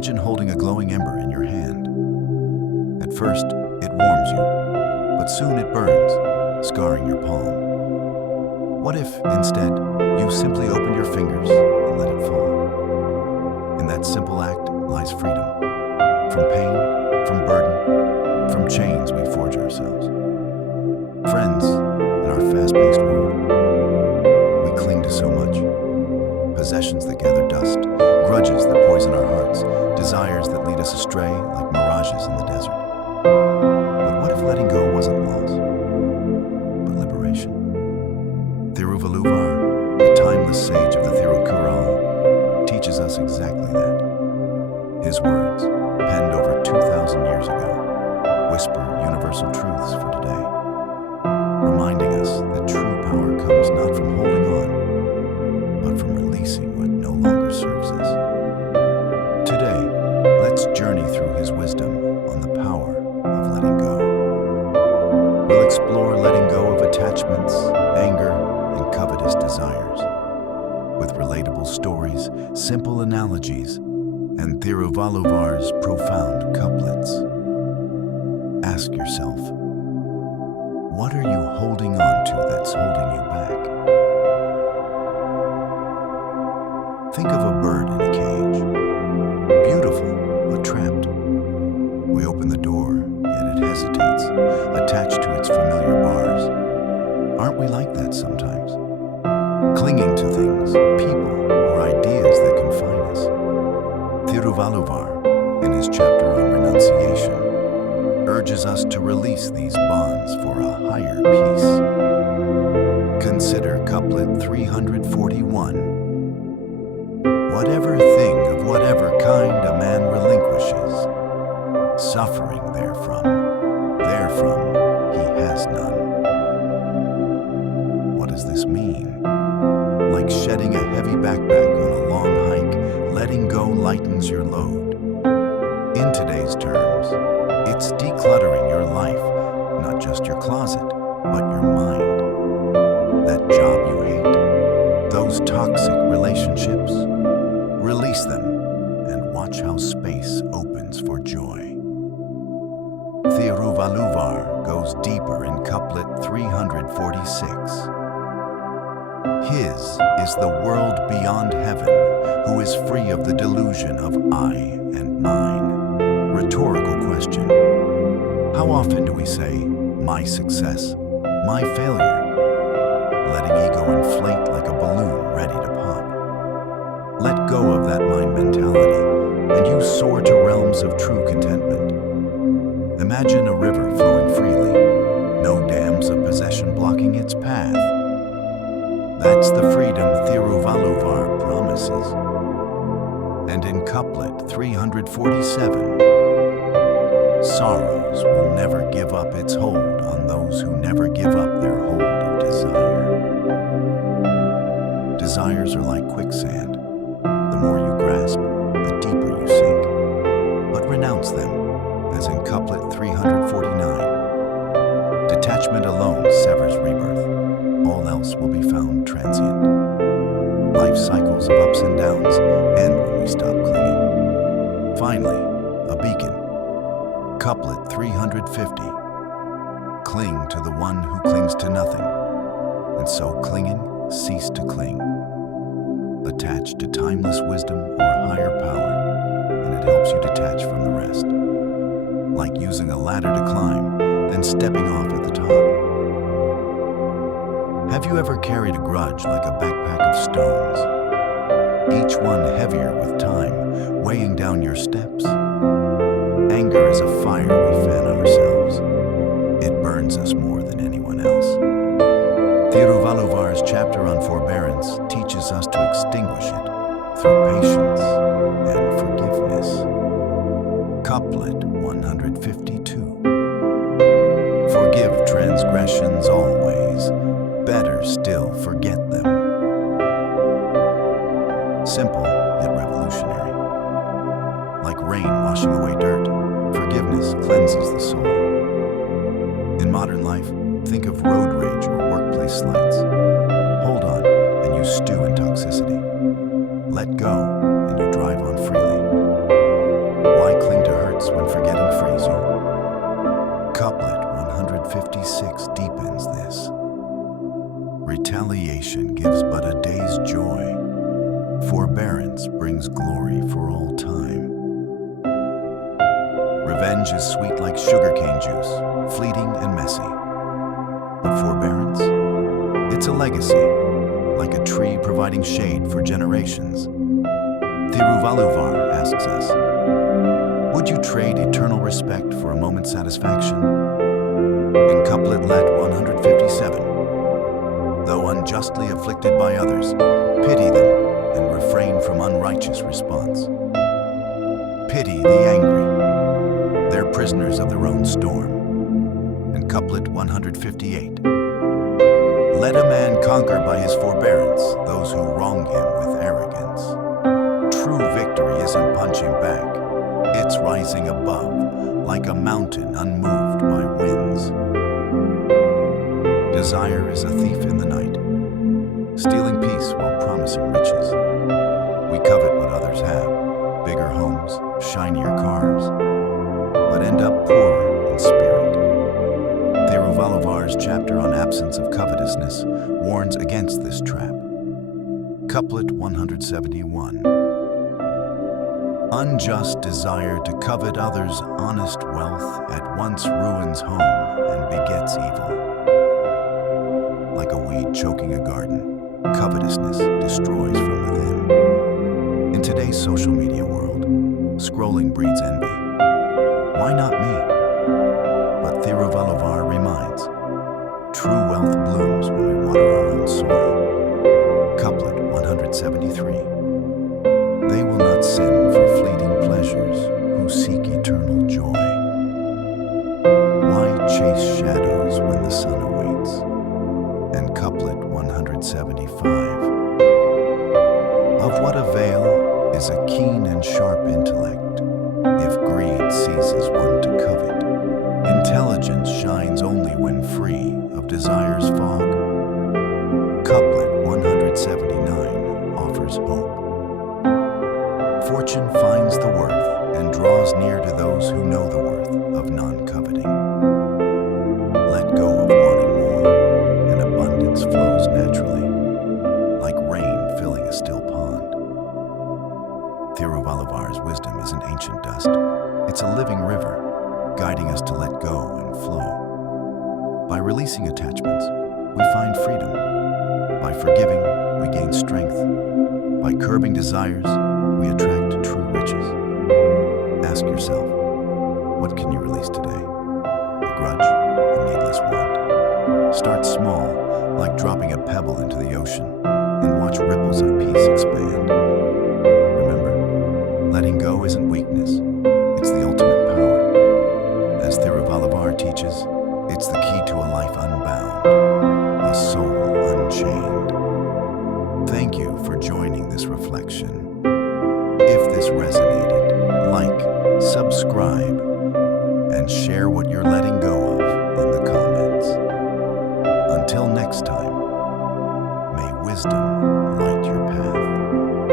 Imagine holding a glowing ember in your hand. At first, it warms you, but soon it burns, scarring your palm. What if, instead, you simply opened your fingers and let it fall? In that simple act lies freedom. From pain, from burden, from chains we forge ourselves. Friends, in our fast-paced world, we cling to so much. Possessions that gather dust, grudges that poison our hearts, desires that lead us astray like mirages in the desert. But what if letting go wasn't loss, but liberation? Thiruvalluvar, the timeless sage of the Thirukkural, teaches us exactly that. His words, penned over 2,000 years ago, whisper universal truths for today, reminding us that true power comes not from holding on, but from releasing what no longer serves us. Today, let's journey through his wisdom on the power of letting go. We'll explore letting go of attachments, anger, and covetous desires, with relatable stories, simple analogies, and Thiruvalluvar's profound couplets. Ask yourself, what are you holding on to that's holding you back? Think of a bird in a cage. Beautiful, but trapped. We open the door, yet it hesitates, attached to its familiar bars. Aren't we like that sometimes? Clinging to things, people, or ideas that confine us. Thiruvalluvar, in his chapter on renunciation, urges us to release these bonds for a higher peace. Consider couplet 341. Whatever thing of whatever kind a man relinquishes, suffering therefrom he has none. What does this mean? Like shedding a heavy backpack on a long hike, letting go lightens your load. In today's terms, it's decluttering your life, not just your closet, but your mind. That job you hate, those toxic relationships, release them and watch how space opens for joy. Thiruvalluvar goes deeper in couplet 346. His is the world beyond heaven, who is free of the delusion of I and mine. Rhetorical question. How often do we say, my success, my failure, letting ego inflate like a balloon ready to pop? Let go of that mind mentality, and you soar to realms of true contentment. Imagine a river flowing freely, no dams of possession blocking its path. That's the freedom Thiruvalluvar promises. And in couplet 347, sorrows will never give up its hold on those who never give up their hold of desire. Desires are like quicksand. The more you grasp, the deeper you sink. But renounce them, as in couplet 349. Detachment alone severs rebirth. All else will be found transient. Life cycles of ups and downs end when we stop clinging. Finally, a beacon. Couplet 350. Cling to the one who clings to nothing, and so clinging, cease to cling. Attach to timeless wisdom or higher power, and it helps you detach from the rest. Like using a ladder to climb, then stepping off at the top. Have you ever carried a grudge like a backpack of stones? Each one heavier with time, weighing down your steps? Anger is a fire we fan ourselves. It burns us more than anyone else. Thiruvalluvar's chapter on forbearance teaches us to extinguish it through patience and forgiveness. Couplet 152. Forgive transgressions always, better still forget them. Simple yet revolutionary. Like rain washing away dirt, forgiveness cleanses the soul. In modern life, think of road rage or workplace slights. Hold on, and you stew in toxicity. Let go, and you drive on freely. Why cling to hurts when forgetting frees you? Couplet 156 deepens this. Retaliation gives but a day's joy. Forbearance brings glory for all time. Revenge is sweet like sugarcane juice, fleeting and messy. But forbearance? It's a legacy, like a tree providing shade for generations. Thiruvalluvar asks us, would you trade eternal respect for a moment's satisfaction? In couplet let 157, though unjustly afflicted by others, pity them and refrain from unrighteous response. Pity the angry, they're prisoners of their own storm. And couplet 158, let a man conquer by his forbearance those who wrong him with arrogance. True victory isn't punching back, it's rising above, like a mountain unmoved by winds. Desire is a thief in the night, stealing peace while promising riches. We covet what others have, bigger homes, shinier cars, but end up poor in spirit. Thiruvalluvar's chapter on absence of covetousness warns against this trap. Couplet 171. Unjust desire to covet others' honest wealth at once ruins home and begets evil. Like a weed choking a garden, covetousness destroys from within. In today's social media world, scrolling breeds envy. Why not me? But Thiruvalluvar reminds, true wealth blooms when we water our own soil. Couplet 173. They will not sin for fleeting pleasures who seek eternal joy. Why chase shadows when the sun awaits? And couplet 175. Of what avail is a keen and sharp intellect if greed seizes one to covet? Intelligence shines only when free of desire's fog. Couplet 179 offers hope. Fortune finds the worth and draws near to those who know the worth of non-coveting. Let go of wanting more, and abundance flows naturally, like rain filling a still pond. Thiruvalluvar's wisdom isn't ancient dust, it's a living river, guiding us to let go and flow. By releasing attachments, we find freedom. By forgiving, we gain strength. By curbing desires, we attract true riches. Ask yourself, what can you release today? A grudge? A needless want? Start small, like dropping a pebble into the ocean, and watch ripples of peace expand. Remember, letting go isn't weakness, it's the ultimate power. As Thiruvalluvar teaches, it's the key to a life unbound, a soul unchained. Thank you for joining this reflection. If this resonated, like, subscribe, and share what you're letting go of in the comments. Until next time, may wisdom